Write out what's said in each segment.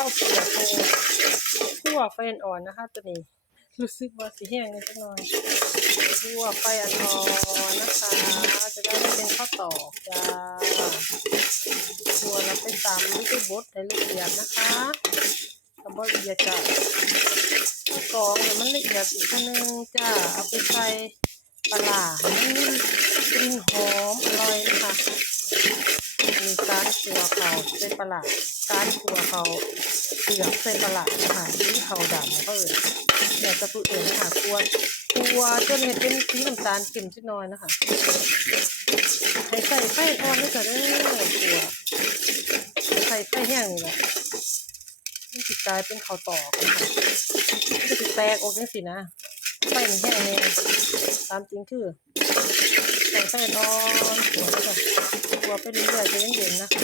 ข้าวเปลือกโอ้คั่วไฟอ่อนนะคะตัวนี้รู้สึกว่าสีแห้งนิดหน่อยคั่วไฟอ่อนนะคะ จะได้ไม่เป็นข้าวตอกจ้าคั่วแล้วไปตำไม่ได้บดให้ละเอียดนะคะตำบดละเอียดจ้ะข้าวตอกเนี่ยมันละเอียดอีกทีนึงจ้าเอาไปใส่ปลาร้ามันหอมอร่อยนะคะ มีการขัวเขาใส่ปลาร้าการขัวเขาเปลือกใส่ปลาร้านะคะที่เขาดำเขาเอ่ยเดี๋ยวจะพูดเองนะคะกลัวกลัวจนเห็นเป็นสีน้ำตาลเข็มชิดน้อยนะคะให้ใส่ไฟอ่อนด้วยจ้ะเด้อกลัวใส่ไฟแห้งนี่แหละมันสิกลายเป็นข้าวตอกนะคะมันจะแตกออกจังสินะไฟมันแห้งเนี่ยตามจริงคือ ใส่ไฟอ่อนหัวแล้วก็กลัวไปเรื่อยๆจะยังเย็นๆนะคะ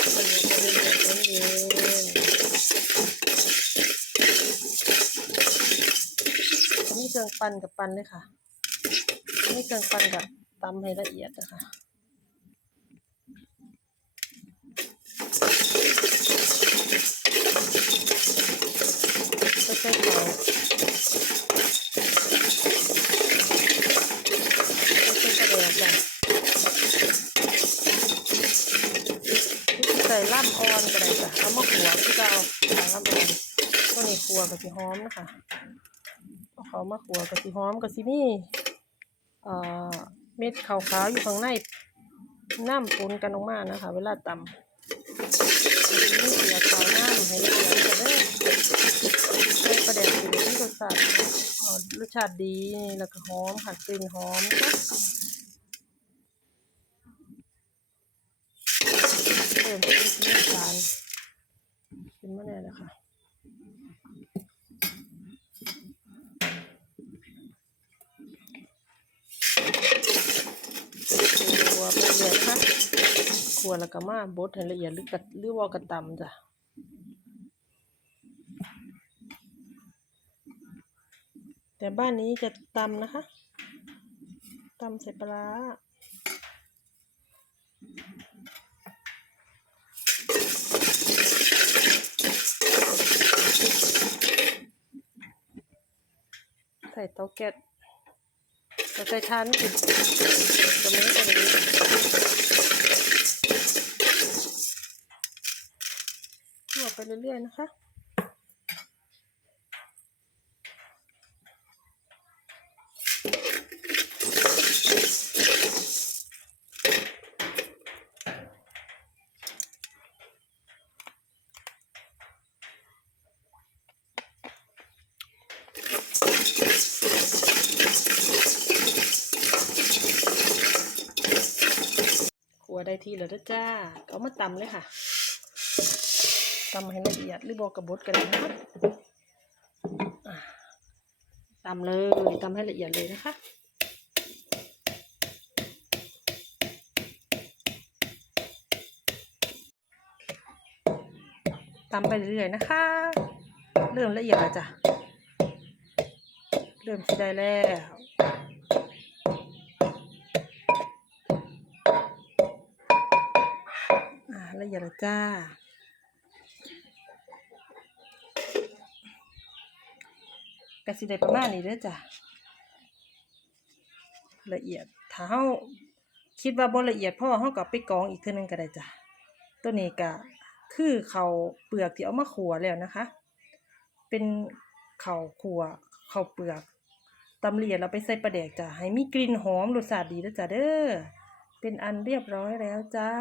กลัวไปเรื่อยๆจะเย็นๆนี่เครื่องปั้นกับปั้นเลยค่ะนี่เครื่องปั้นกับตำให้ละเอียดนะคะก็ใช้เขาก็ใช้กระเดียบจ้ะใส่ ล่ำออนก็ได้จ้ะเอามาขัวที่เราเอาล่ำออนก็นี่ขัวกับสีหอมนะคะเอาเขามาขัวกับสีหอมกับสีนี่เอ่อเม็ดขาวๆอยู่ข้างในน้ำปนกันออกมานะคะ เวลาตำนี่เสียขาวน้ำให้ละเอียดจะได้ใส่ประเด็นสีที่รสชาติเอ่อรสชาติดีแล้วก็หอมค่ะกลิ่นหอมนะ เริ่มเป็นสีน้ำตาลขึ้นมาแล้วนะคะขัวไปเรื่อยค่ะขัวแล้วก็มาบดให้ละเอียดหรือกะหรือว่ากระตำจ้ะแต่บ้านนี้จะตำนะคะตำใส่ปลา ร้าใส่เตาแก๊สเราใส่ทานอีกตัวนี้ตัวนี้คั่ว ไปเรื่อยๆนะคะขัวได้ที่แล้วจ้าเอามาตำเลยค่ะตำให้ละเอียดหรือบอกกระบดกันเลยนะคะอะตำเลยตำให้ละเอียดเลยนะคะตำไปเรื่อยๆนะคะ เริ่มละเอียดแล้วจ้ะ เริ่มสิได้แล้ว ละเอียดล้วจ้ากะสิได้ประมาณนี้เด้อจ้ะ ละเอียด ถ้าเฮาคิดว่าบ่ละเอียดพ่อเฮาก็ไปกองอีกเทื่อนึงก็ได้จ้ะ ตัวนี้ก็คือเขาเปลือกที่เอามาขัวแล้วนะคะ เป็นเขาวขัวเขาเปลือกตำเอียดเราไปใส่ปลาแดกจ้ะ ให้มีกลิ่นหอมรสชาติดีเด้อจ้ะเด้อ เป็นอันเรียบร้อยแล้วจ้า